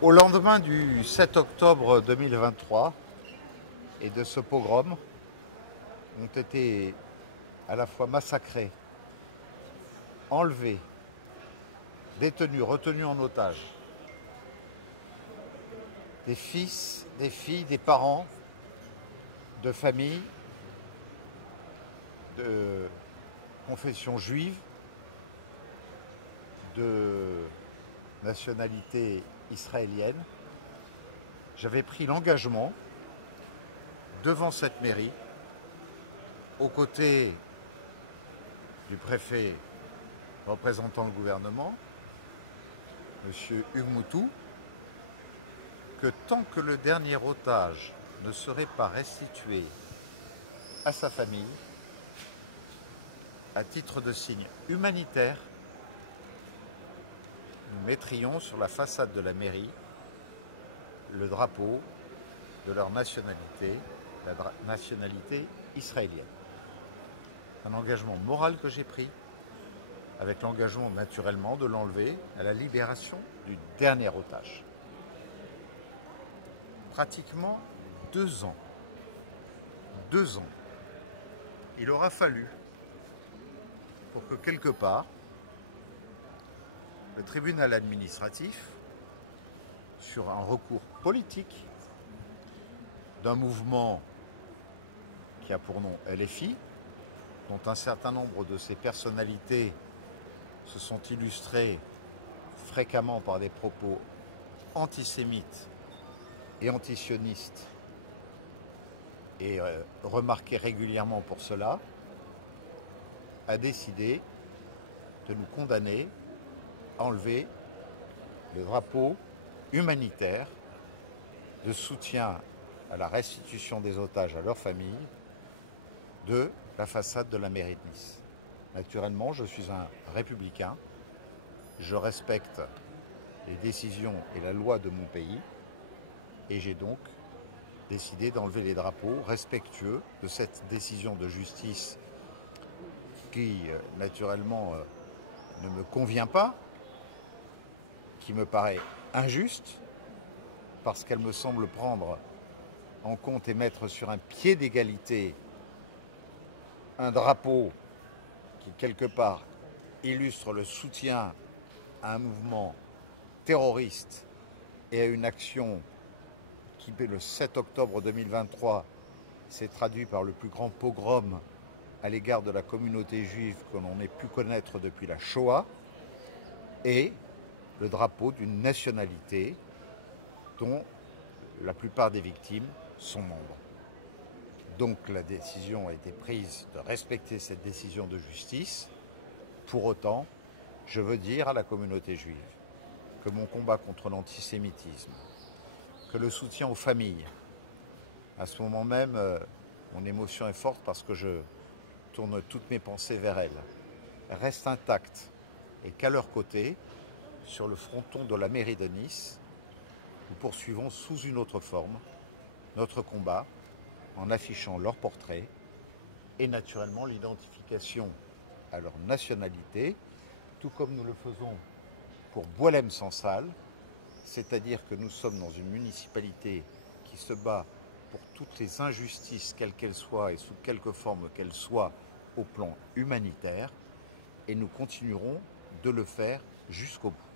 Au lendemain du 7 octobre 2023 et de ce pogrom, ont été à la fois massacrés, enlevés, détenus, retenus en otage, des fils, des filles, des parents, de familles, de confession juive, de nationalité israélienne. J'avais pris l'engagement devant cette mairie, aux côtés du préfet représentant le gouvernement, M. Hugues Moutou, que tant que le dernier otage ne serait pas restitué à sa famille, à titre de signe humanitaire, nous mettrions sur la façade de la mairie le drapeau de leur nationalité, la nationalité israélienne. Un engagement moral que j'ai pris, avec l'engagement naturellement de l'enlever à la libération du dernier otage. Pratiquement 2 ans. 2 ans. Il aura fallu pour que quelque part, le tribunal administratif, sur un recours politique d'un mouvement qui a pour nom LFI, dont un certain nombre de ses personnalités se sont illustrées fréquemment par des propos antisémites et antisionistes et remarqués régulièrement pour cela, a décidé de nous condamner à enlever le drapeau humanitaire de soutien à la restitution des otages à leurs familles de la façade de la mairie de Nice. Naturellement, je suis un républicain, je respecte les décisions et la loi de mon pays, et j'ai donc décidé d'enlever les drapeaux respectueux de cette décision de justice qui, naturellement, ne me convient pas, qui me paraît injuste, parce qu'elle me semble prendre en compte et mettre sur un pied d'égalité un drapeau qui, quelque part, illustre le soutien à un mouvement terroriste et à une action qui, le 7 octobre 2023, s'est traduit par le plus grand pogrom à l'égard de la communauté juive que l'on ait pu connaître depuis la Shoah, et le drapeau d'une nationalité dont la plupart des victimes sont membres. Donc la décision a été prise de respecter cette décision de justice. Pour autant, je veux dire à la communauté juive que mon combat contre l'antisémitisme, que le soutien aux familles, à ce moment même, mon émotion est forte parce que je tourne toutes mes pensées vers elles, reste intact, et qu'à leur côté, sur le fronton de la mairie de Nice, nous poursuivons sous une autre forme notre combat en affichant leur portrait et naturellement l'identification à leur nationalité, tout comme nous le faisons pour Boualem-Sansal, c'est-à-dire que nous sommes dans une municipalité qui se bat pour toutes les injustices, quelles qu'elles soient et sous quelque forme qu'elles soient, au plan humanitaire, et nous continuerons de le faire jusqu'au bout.